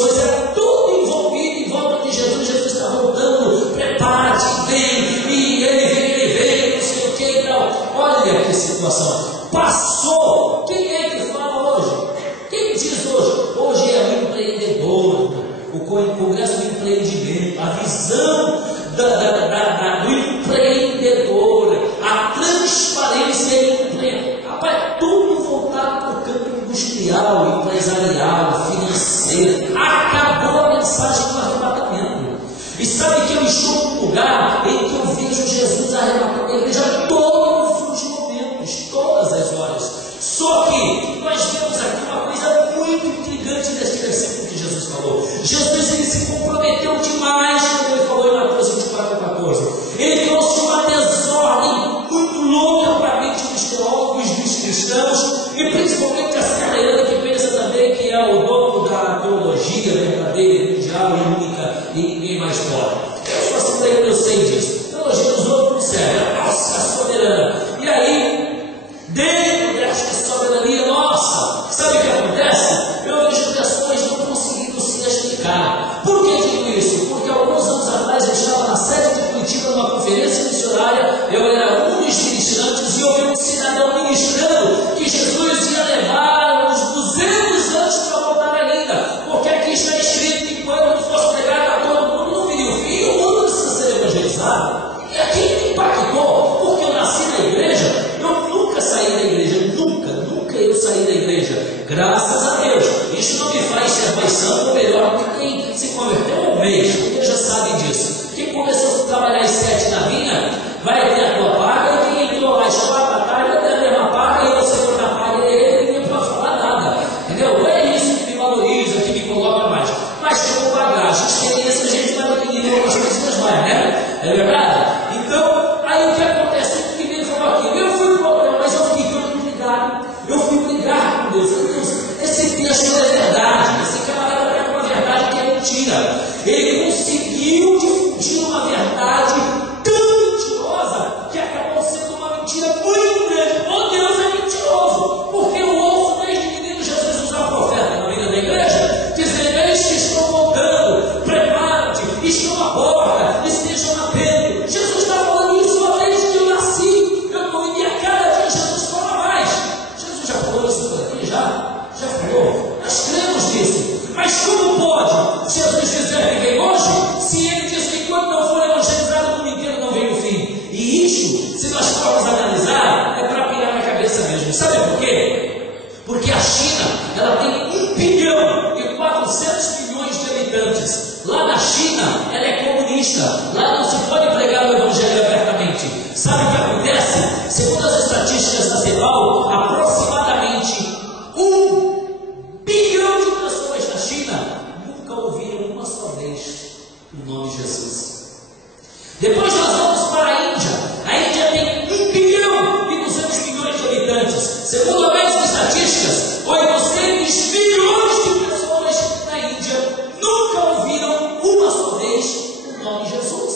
missões, era tudo envolvido em volta de Jesus. Jesus está voltando, prepare-te, vem, e ele vem, não sei o que e tal. Olha que situação. Passou. Quem é que fala hoje? Quem diz hoje? Hoje é o empreendedor, o congresso do empreendimento, a visão do empreendedor, a transparência do emprego. Rapaz, tudo voltado para o campo industrial, empresarial, financeiro. Acabou a mensagem do arrebatamento. E sabe que eu estou num lugar em que eu vejo Jesus arrebatando a igreja a todos os momentos, todas as horas. Só que nós vemos aqui uma coisa muito intrigante neste versículo que Jesus falou. Jesus, ele se comprometeu demais quando ele falou em Mateus 24:14. Ele trouxe uma desordem muito louca para a mente dos teólogos, dos cristãos, e principalmente a Saraiana, que pensa também que é o dono da teologia verdadeira, mundial e única, e ninguém mais pode. Eu sou assembleia, eu sei disso. Teologia dos outros, sério, nossa, soberana. E aí, dentro desta soberania nossa, sabe o que acontece? Eu vejo pessoas não conseguindo se explicar. Por que digo isso? Porque alguns anos atrás eu estava na sede de Curitiba, numa conferência missionária, eu era um dos ministrantes e ouvi um cidadão ministrando que Jesus ia levar uns 200 anos para voltar ainda, porque aqui está escrito que quando fosse pregado a todo mundo não viria o fim, e o mundo precisa ser evangelizado. E aqui me impactou, porque eu nasci na igreja, eu nunca saí da igreja, nunca eu saí da igreja, graças a Deus. Isso não me faz ser mais santo ou melhor do que quem se converteu um mês, porque já sabe disso. Quem começou a trabalhar às 7 na vinha, vai ter a tua paga, e quem entrou às 4 da tarde vai ter a mesma paga, e você não dá paga e ninguém pode falar nada, entendeu? Não é isso que me valoriza, que me coloca mais, mas como bagagem, experiência, a gente vai adquirir algumas coisas mais, né? É verdade? Então, aí o que acontece? O que ele falou aqui, eu fui problema, mas eu fiquei todo brigar, eu fui brigar com Deus. Esse texto é verdade, esse camarada pega uma verdade que é mentira. Ele conseguiu difundir uma verdade tão mentirosa que acabou sendo uma mentira muito grande. Oh, Deus é mentiroso, porque eu ouço desde menino Jesus usar profeta na vida da igreja, dizendo: eis que estão voltando, prepara-te, estão à porta, estejam atentos. Jesus está falando isso uma vez que eu nasci, eu não ia cada dia, Jesus fala mais. Jesus já falou isso por aqui, já falou, nós cremos nisso. Mas como pode Jesus dizer que vem hoje, se ele diz que quando não for evangelizado o mundo inteiro não vem o fim? E isso, se nós formos analisar, é para pirar na cabeça mesmo. Sabe por quê? Porque a China, ela tem 1 bilhão e 400 milhões de habitantes. Lá na China, ela é comunista. Lá não se pode pregar o evangelho abertamente. Sabe o que acontece? Segundo as estatísticas da CEPAL, aproximadamente 1 bilhão de pessoas na China nunca ouviram uma só vez o nome de Jesus. Depois nós vamos para a Índia. A Índia tem 1 bilhão e 200 milhões de habitantes. Segundo as mesmas estatísticas, 800 milhões de pessoas na Índia nunca ouviram uma só vez o nome de Jesus.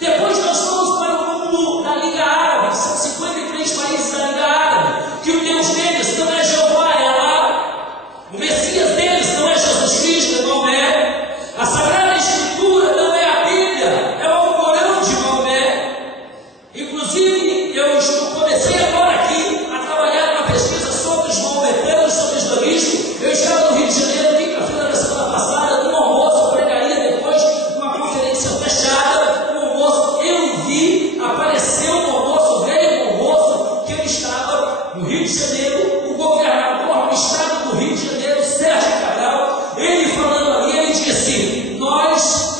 Depois nós vamos para o mundo da Liga Árabe. São 53 países da Liga Árabe, que o Deus deles não é Jeová, é Alá. O Messias deles não é Jesus Cristo, não é. A Sagrada Escritura não é a Bíblia, é o Alcorão de Maomé. Inclusive, comecei agora aqui a trabalhar numa pesquisa sobre os maometanos, sobre o islamismo. Eu estava no Rio de Janeiro, quinta-feira da semana passada, num almoço, eu pregaria depois uma conferência fechada, um almoço. Eu vi, apareceu no almoço, veio no almoço, que eu estava no Rio de Janeiro, o governador do estado do Rio de Janeiro, Sérgio Cabral, ele falando ali, ele disse: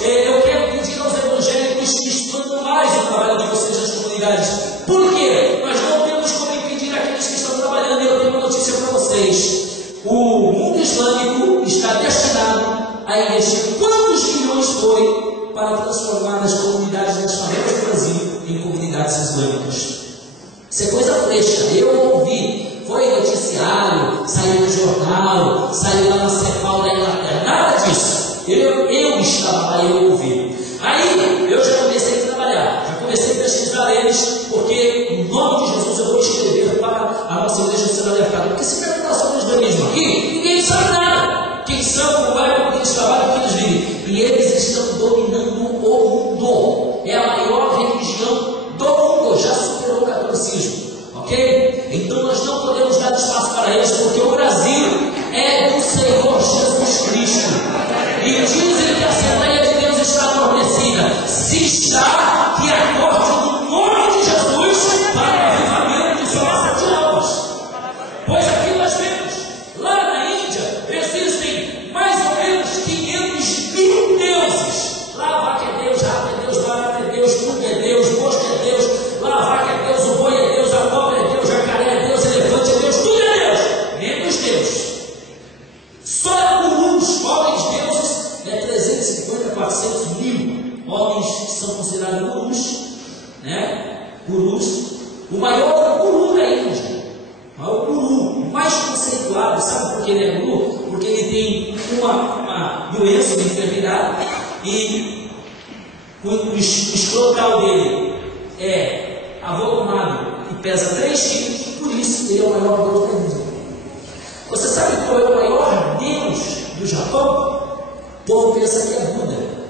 eu quero pedir aos evangélicos que expandam mais o trabalho de vocês nas comunidades. Por quê? Nós não temos como impedir aqueles que estão trabalhando. E eu tenho uma notícia para vocês: o mundo islâmico está destinado a investir quantos milhões foi para transformar as comunidades das favelas do Brasil em comunidades islâmicas. Isso é coisa fresca. Eu ouvi, foi noticiário, saiu no jornal, saiu lá na CEPAL da Inglaterra, nada disso. Eu estava lá e eu ouvi. Aí eu já comecei a trabalhar, já comecei a pesquisar eles, porque em nome de Jesus eu vou escrever para a nossa igreja ser alertada. Porque se perguntar sobre o islamismo aqui, ninguém sabe nada. Quem são, como é, como eles trabalham. e eles estão dominando o mundo. É a maior religião do mundo, já superou o catolicismo, ok? Então nós não podemos dar espaço para eles, porque o Brasil é do Senhor Jesus Cristo, e dizem que a Assembleia de Deus está adormecida. Se está, que acorde no nome de Jesus para o avivamento de forma de almas. Pois aqui nós vemos, lá na Índia, existem mais ou menos 500 mil deuses. Lá a vaca é Deus, rato é Deus, barata é Deus, tudo é Deus, mosca é Deus, lá a vaca é Deus, o boi é Deus, a cobra é Deus, jacaré é Deus, elefante é Deus, tudo é Deus, menos Deus. Só gurus, homens deuses, 350, 400 mil homens que são considerados gurus, né? Gurus. O maior guru da Índia, o maior guru, o mais conceituado, sabe por que ele é guru? Porque ele tem uma doença, uma enfermidade, e o escrotal dele é avolumado e pesa 3 quilos, e por isso ele é o maior deus da Índia. Você sabe qual é o maior deus do Japão? O povo pensa que é Buda.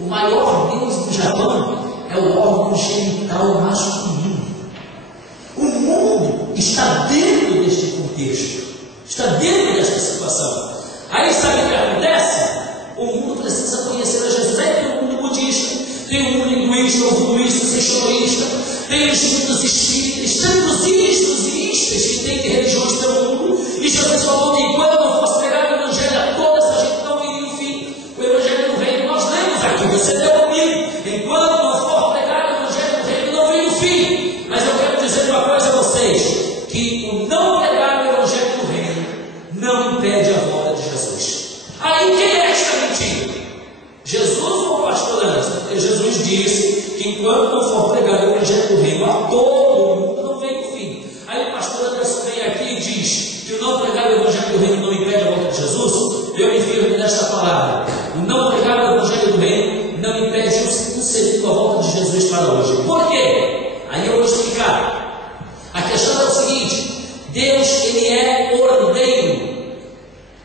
O maior deus do Japão é o órgão genital masculino. O mundo está dentro deste contexto, está dentro desta situação. Aí sabe o que acontece? O mundo precisa conhecer a Jesus. Aí tem o mundo budista, tem o mundo hinduísta, o voduísta, o sextoísta, tem os mundos espíritas, tantos istas que tem de religiões pelo mundo. E Jesus falou que enquanto não fosse pregar o evangelho a toda essa gente, não viria o fim. O evangelho do reino, nós lemos aqui, você leu comigo. Enquanto não for pregar o evangelho do reino, não vem o fim. Mas eu quero dizer uma coisa a vocês, que o não pregar o evangelho do reino não impede a volta de Jesus. Aí quem é que está mentindo? Jesus ou o pastor Anderson? Porque Jesus disse que enquanto não for pregar o evangelho do reino a todo mundo, não vem o fim. Aí o pastor Anderson vem aqui e diz que o não pregar o evangelho do reino não impede a volta de Jesus. Eu me firmo nesta palavra. O não pregar o evangelho do reino não impede um segundo a volta de Jesus para hoje. Por quê? Aí eu vou explicar. A questão é o seguinte: Deus, ele é ordeiro.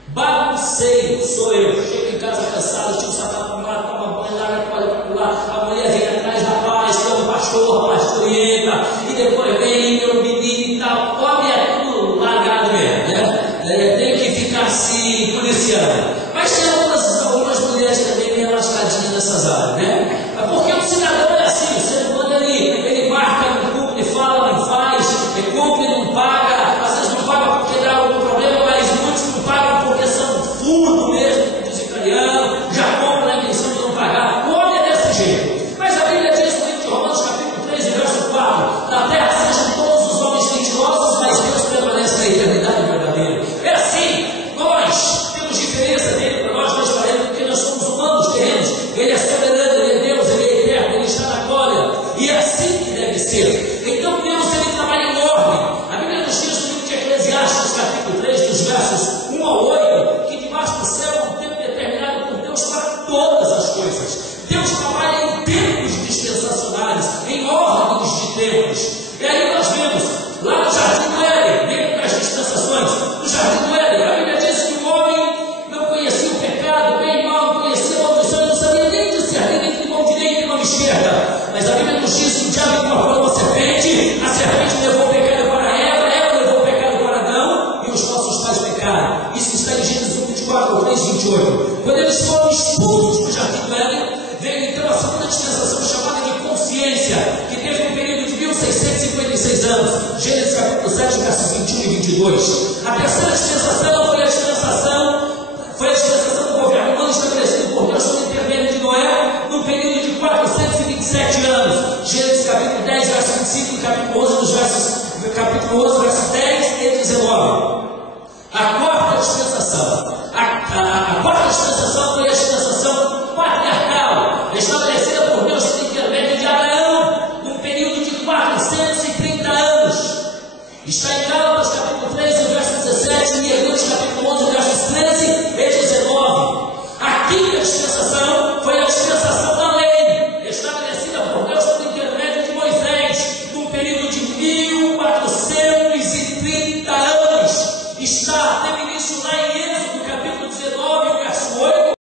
Bagunceiro sou eu. Chego em casa cansado, tiro o sapato para lá, toma banho, larga a toalha para lá. A mulher vem atrás, rapaz, tu é um pastor, rapaz, orienta. E depois vem meu menino e tal. Homem é tudo largado mesmo, né? Tem que ficar assim, policiando. Mas tem algumas mulheres também meio lascadinhas nessas áreas, né? Porque o cidadão é assim, o ser humano ele marca, não cumpre, fala, não faz, cumpre, não paga, às vezes não paga porque dá algum problema, mas muitos não pagam porque são furto mesmo, dos italianos, já compram a intenção de não pagar. O homem é desse jeito. Mas a Bíblia diz no livro de Romanos, capítulo 3, verso 4: na terra sejam todos os homens mentirosos, mas Deus permanece na eternidade verdadeira. É assim, nós temos diferença dele para nós faremos, porque nós somos humanos, terrenos. Ele é soberano, ele é Deus, ele é eterno, ele está na glória, e é assim que deve ser. Então Deus, ele trabalha em ordem. A Bíblia nos diz no livro de Eclesiastes, capítulo 3, dos versos 1 a 8, que debaixo do céu há um tempo determinado por Deus para todas as coisas. Deus trabalha em tempos dispensacionais, em ordens de tempos. E aí nós vemos, lá no Jardim do Éden, dentro das dispensações, no Jardim do Éden, a Bíblia diz que o homem não conhecia o pecado, bem e mal, não conhecia a maldição, não sabia nem discernir entre mão direita e mão esquerda. Mas a Bíblia nos diz que o diabo incorporou uma serpente, a serpente levou o pecado para Eva levou o pecado para Adão, e os nossos pais pecaram. Isso está em Gênesis 1, 24, 3, 28. Quando eles foram expulsos do Jardim do Éden, veio então a segunda dispensação chamada de consciência, que teve um período de 1656 anos. Gênesis capítulo 7, versos 21 e 22. A terceira dispensação foi a dispensação